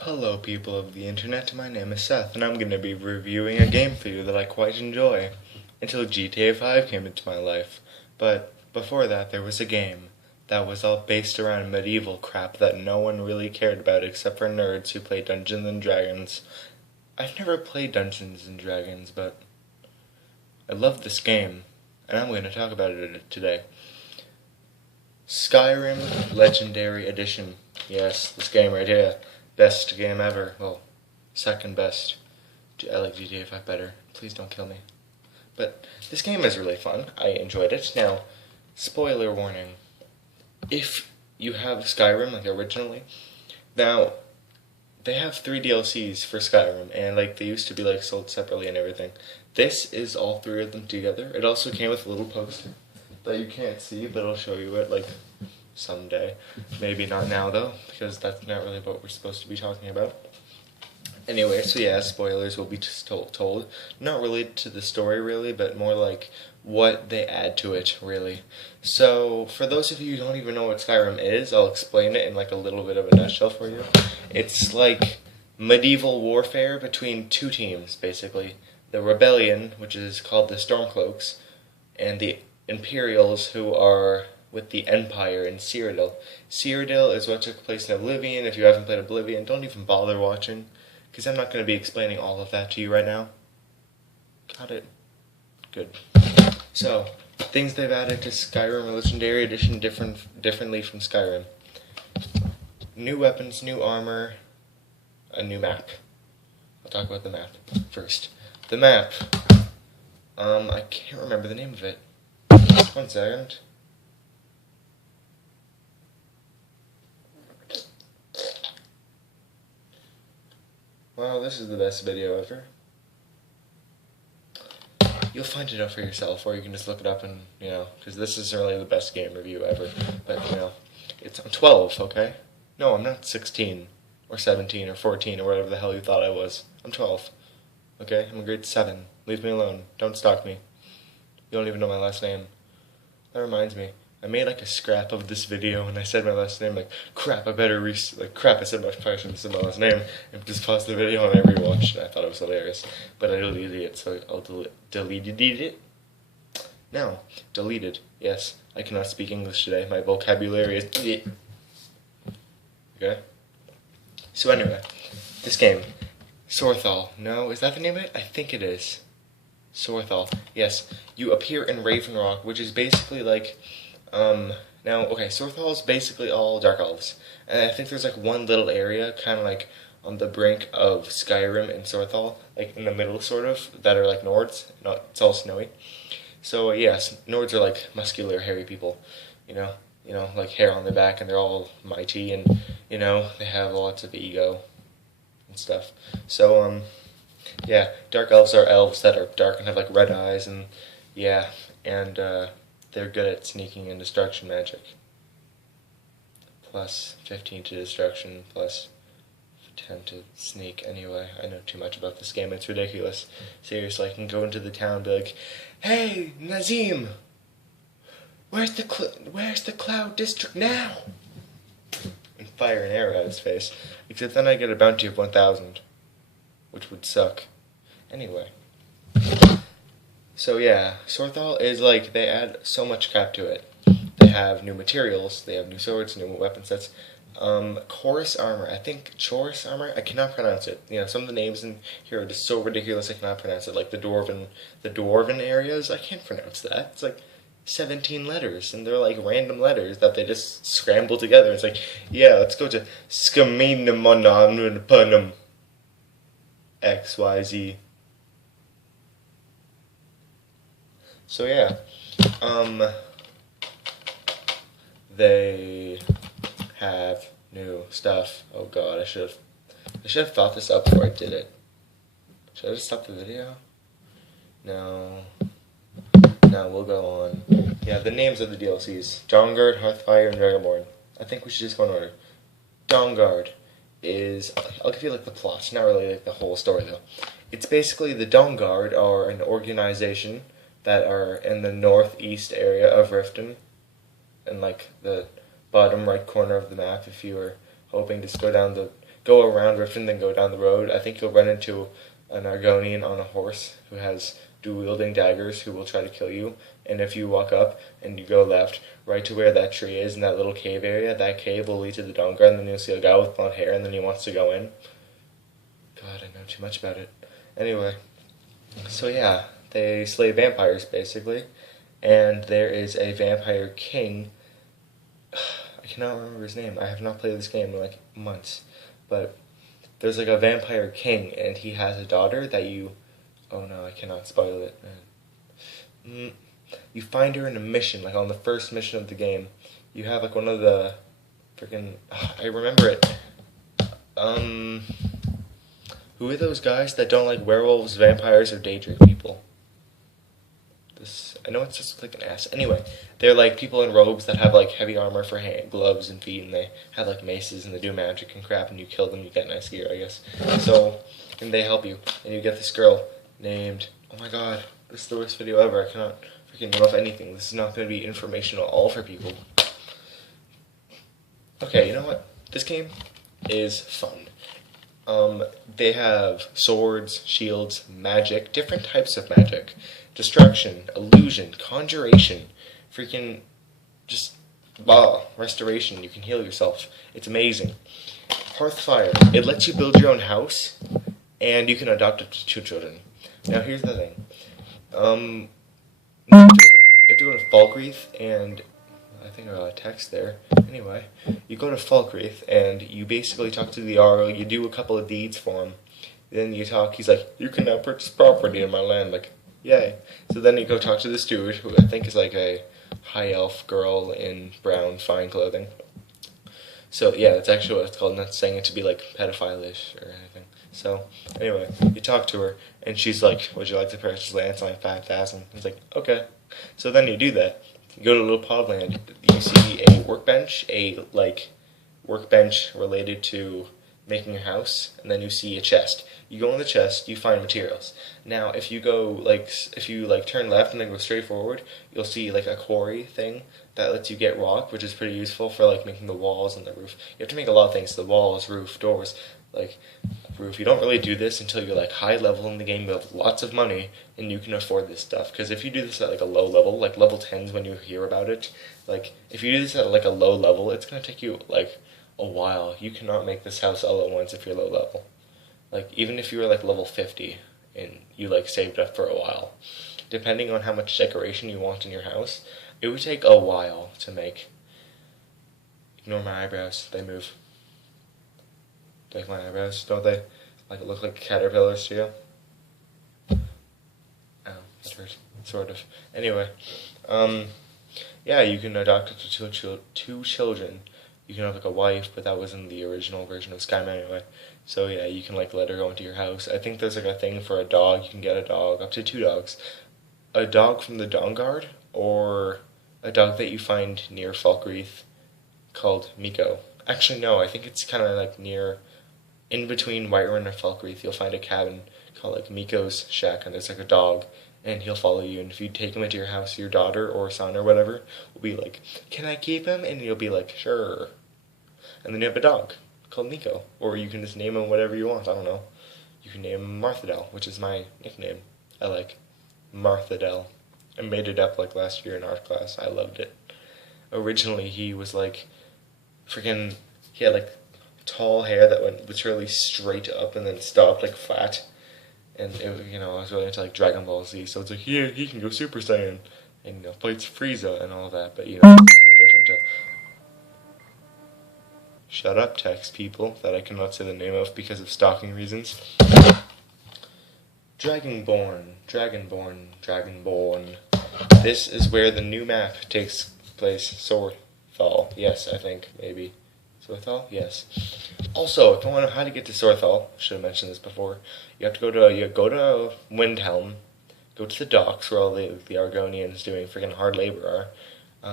Hello people of the internet, my name is Seth and I'm going to be reviewing a game for you that I quite enjoy, until GTA 5 came into my life. But before that there was a game that was all based around medieval crap that no one really cared about except for nerds who play Dungeons and Dragons. I've never played Dungeons and Dragons, but I love this game and I'm going to talk about it today. Skyrim Legendary Edition. Yes, this game right here. Best game ever. Well, second best. I like GTA 5 better. Please don't kill me. But this game is really fun. I enjoyed it. Now, spoiler warning. If you have Skyrim, like originally, now, they have 3 DLCs for Skyrim, and like they used to be like sold separately and everything. This is all 3 of them together. It also came with a little poster that you can't see, but I'll show you it like someday. Maybe not now though, because that's not really what we're supposed to be talking about. Anyway, so yeah, spoilers will be just told. Not related to the story really, but more like what they add to it really. So, for those of you who don't even know what Skyrim is, I'll explain it in like a little bit of a nutshell for you. It's like medieval warfare between 2 teams, basically. The Rebellion, which is called the Stormcloaks, and the Imperials, who are with the Empire in Cyrodiil. Cyrodiil is what took place in Oblivion. If you haven't played Oblivion, don't even bother watching, because I'm not going to be explaining all of that to you right now. Got it? Good. So, things they've added to Skyrim Legendary Edition differently from Skyrim. New weapons, new armor, a new map. I'll talk about the map first. The map. I can't remember the name of it. 1 second. Wow, this is the best video ever. You'll find it out for yourself, or you can just look it up and, because this is really the best game review ever. But, I'm 12, okay? No, I'm not 16, or 17, or 14, or whatever the hell you thought I was. I'm 12, okay? I'm a grade 7. Leave me alone. Don't stalk me. You don't even know my last name. That reminds me. I made like a scrap of this video and I said my last name, like, crap, I better crap, I said my last name, and just paused the video and I rewatched it. I thought it was hilarious, but I deleted it, so I'll delete it. Now, deleted. Yes, I cannot speak English today. My vocabulary is okay? So anyway, this game, Sorthal. No, is that the name of it? I think it is. Sorthal. Yes, you appear in Raven Rock, which is basically like, Sorthal is basically all Dark Elves. And I think there's like one little area, kind of like on the brink of Skyrim and Sorthal, like in the middle sort of, that are like Nords. It's all snowy. So yes, Nords are like muscular, hairy people, like hair on their back, and they're all mighty, and, they have lots of ego and stuff. So, yeah, Dark Elves are elves that are dark and have like red eyes, and yeah, and they're good at sneaking and destruction magic. Plus 15 to destruction, plus 10 to sneak. Anyway, I know too much about this game, it's ridiculous. Seriously, I can go into the town and be like, "Hey, Nazim! Where's the Cloud District now?" And fire an arrow at his face. Except then I get a bounty of 1,000. Which would suck. Anyway. So yeah, Sorthal is like, they add so much crap to it. They have new materials, they have new swords, new weapon sets. Chorus armor, I cannot pronounce it. Some of the names in here are just so ridiculous I cannot pronounce it. Like the dwarven areas, I can't pronounce that. It's like 17 letters, and they're like random letters that they just scramble together. It's like, yeah, let's go to Skaminamonanpunum. XYZ. So yeah, they have new stuff. Oh god, I should have thought this up before I did it. Should I just stop the video? No, we'll go on. Yeah, the names of the DLCs: Dawnguard, Hearthfire, and Dragonborn. I think we should just go in order. Dawnguard is, I'll give you like the plot, not really like the whole story though. It's basically the Dawnguard are an organization that are in the northeast area of Riften, in like the bottom right corner of the map if you were hoping to go down the go around Rift and then go down the road, I think you'll run into an Argonian on a horse who has dual-wielding daggers who will try to kill you. And if you walk up and you go left, right to where that tree is in that little cave area, that cave will lead to the Dawnguard, and then you'll see a guy with blonde hair, and then he wants to go in. God, I know too much about it. Anyway, so yeah, they slay vampires, basically. And there is a vampire king. I cannot remember his name. I have not played this game in like months. But there's like a vampire king, and he has a daughter that you... Oh no, I cannot spoil it, man. You find her in a mission, like on the first mission of the game. You have like one of the freaking... I remember it. Who are those guys that don't like werewolves, vampires, or daydream people? I know it's just like an ass. Anyway, they're like people in robes that have like heavy armor for hand, gloves and feet, and they have like maces and they do magic and crap, and you kill them, you get nice gear, I guess. So, and they help you, and you get this girl named, oh my god, this is the worst video ever, I cannot freaking name off anything. This is not going to be informational at all for people. Okay, you know what? This game is fun. They have swords, shields, magic, different types of magic, destruction, illusion, conjuration, freaking just, restoration. You can heal yourself. It's amazing. Hearthfire. It lets you build your own house, and you can adopt up to 2 children. Now, here's the thing. You have to go to Falkreath, and I think I got a text there. Anyway, you go to Falkreath, and you basically talk to the Jarl. You do a couple of deeds for him. Then you talk. He's like, you can now purchase property in my land. Like, yay. So then you go talk to the steward, who I think is like a high elf girl in brown fine clothing. So yeah, that's actually what it's called. Not saying it to be like pedophile-ish or anything. So anyway, you talk to her, and she's like, would you like to purchase land? It's like 5,000. It's like, okay. So then you do that. You go to a little pot of land. You see a workbench, workbench related to making your house, and then you see a chest. You go in the chest, you find materials. Now, if you go, turn left and then go straight forward, you'll see, like, a quarry thing that lets you get rock, which is pretty useful for, like, making the walls and the roof. You have to make a lot of things, the walls, roof, doors, like, roof. You don't really do this until you're, like, high level in the game, you have lots of money, and you can afford this stuff. Because if you do this at, like, a low level, like, level 10s when you hear about it, like, if you do this at, like, a low level, it's going to take you, like, a while. You cannot make this house all at once if you're low level. Like, even if you were like level 50 and you like saved up for a while, depending on how much decoration you want in your house, it would take a while to make. Ignore my eyebrows, they move. Like my eyebrows, don't they? Like look like caterpillars to you? Oh, that hurt. Sort of. Anyway, yeah, you can adopt up to 2 children. You can have like a wife, but that wasn't the original version of Skyrim anyway. So yeah, you can like let her go into your house. I think there's like a thing for a dog. You can get a dog, up to 2 dogs. A dog from the Dawnguard, or a dog that you find near Falkreath called Miko. Actually, no, I think it's kind of like near, in between Whiterun and Falkreath, you'll find a cabin called like Miko's Shack, and there's like a dog, and he'll follow you, and if you take him into your house, your daughter or son or whatever will be like, can I keep him? And you'll be like, sure. And then you have a dog called Nico, or you can just name him whatever you want, I don't know. You can name him Marthadel, which is my nickname. I like Marthadel. I made it up like last year in art class. I loved it. Originally he was like, he had like tall hair that went literally straight up and then stopped like flat. And it, I was really into like Dragon Ball Z, so it's like, he can go Super Saiyan, and fights Frieza and all that, but it's really different to shut up, text people that I cannot say the name of because of stalking reasons. Dragonborn. This is where the new map takes place. Sorthal. Yes, I think, maybe. Sorthal? Yes. Also, if you want to know how to get to Sorthal, I should have mentioned this before, you have to go to Windhelm, go to the docks where all the Argonians doing freaking hard labor are.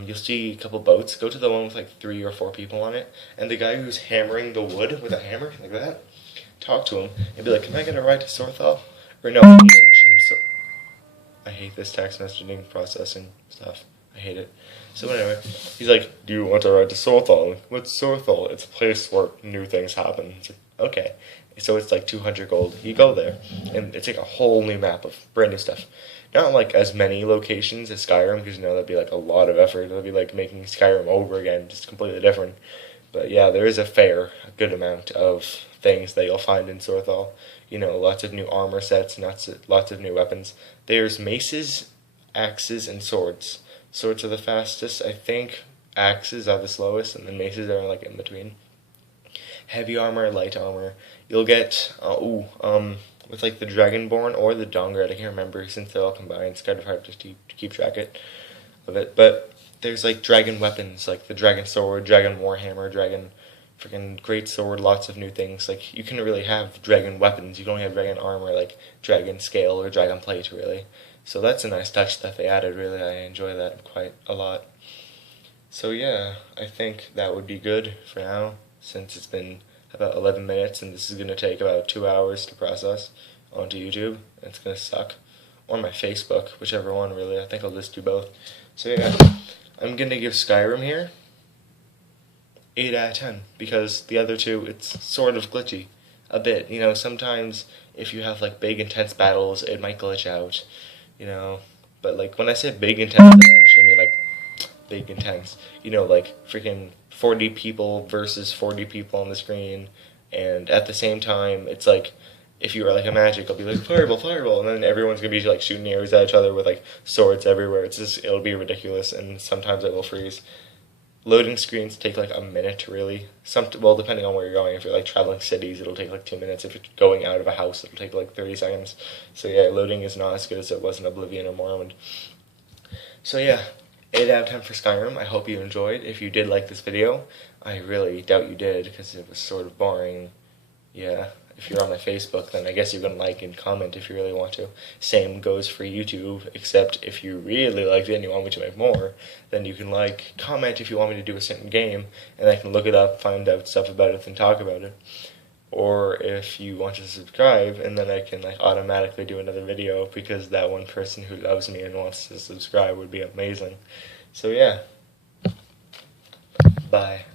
You'll see a couple boats. Go to the one with like 3 or 4 people on it, and the guy who's hammering the wood with a hammer like that, talk to him and be like, can I get a ride to Sorthal? Or no, mention so. I hate this text messaging processing stuff. I hate it. So anyway, he's like, do you want to ride to Sorthol? What's Sorthol? It's a place where new things happen. It's like, okay. So it's like 200 gold. You go there, and it's like a whole new map of brand new stuff. Not like as many locations as Skyrim, because that'd be like a lot of effort. It'd be like making Skyrim over again, just completely different. But yeah, there is a good amount of things that you'll find in Sorthol. Lots of new armor sets, lots of new weapons. There's maces, axes, and swords. Swords are the fastest, I think. Axes are the slowest, and then maces are like in between. Heavy armor, light armor. You'll get with like the Dragonborn or the Dawnguard. I can't remember since they're all combined. It's kind of hard to keep track of it. But there's like dragon weapons, like the dragon sword, dragon warhammer, dragon freaking great sword. Lots of new things. Like you can really have dragon weapons. You can only have dragon armor, like dragon scale or dragon plate, really. So that's a nice touch that they added. Really, I enjoy that quite a lot. So yeah, I think that would be good for now, since it's been about 11 minutes, and this is going to take about 2 hours to process onto YouTube. It's going to suck. Or my Facebook, whichever one, really. I think I'll just do both. So yeah, I'm going to give Skyrim here 8 out of 10, because the other two, it's sort of glitchy. A bit. Sometimes if you have like big intense battles, it might glitch out. But like when I say big intense, I actually mean like big intense. Like freaking 40 people versus 40 people on the screen, and at the same time, it's like if you were like a magic, I'll be like fireball, fireball, and then everyone's gonna be like shooting arrows at each other with like swords everywhere. It'll be ridiculous, and sometimes it will freeze. Loading screens take like a minute, really. Well, depending on where you're going. If you're like traveling cities, it'll take like 2 minutes. If you're going out of a house, it'll take like 30 seconds. So yeah, loading is not as good as it was in Oblivion or Morrowind. So yeah, 8 out of 10 for Skyrim. I hope you enjoyed. If you did like this video, I really doubt you did, because it was sort of boring. Yeah, if you're on my Facebook, then I guess you can like and comment if you really want to. Same goes for YouTube, except if you really liked it and you want me to make more, then you can comment if you want me to do a certain game, and I can look it up, find out stuff about it, and talk about it. Or if you want to subscribe, and then I can automatically do another video, because that one person who loves me and wants to subscribe would be amazing. So yeah, bye.